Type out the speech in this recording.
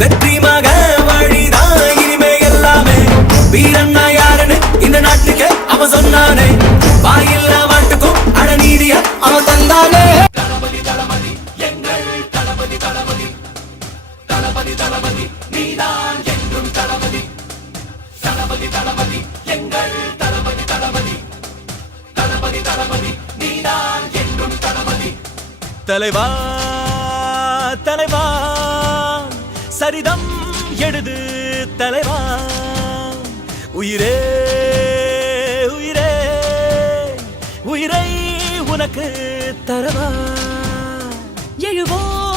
வெற்றி மக வழிதான் இனிமே எல்லாமே. வீரன்னா யாருன்னு இந்த நாட்டுக்கு அவன் சொன்னானே, வாயில்லா மாட்டுக்கும் அடநீதிய அவன் தந்தானே. தளபதி தளபதி எங்கள் தளபதி தளபதி தளபதி தளபதி நீதான் என்றும் தளபதி. தளபதி தளபதி எங்கள் தளபதி தளபதி தளபதி தளபதி நீதான் என்றும் தளபதி. தலைவா தலைவா சரிதம் எழுது தலைவா, உயிரே உயிரே உயிரை உனக்கு தரவா. எழுவோம்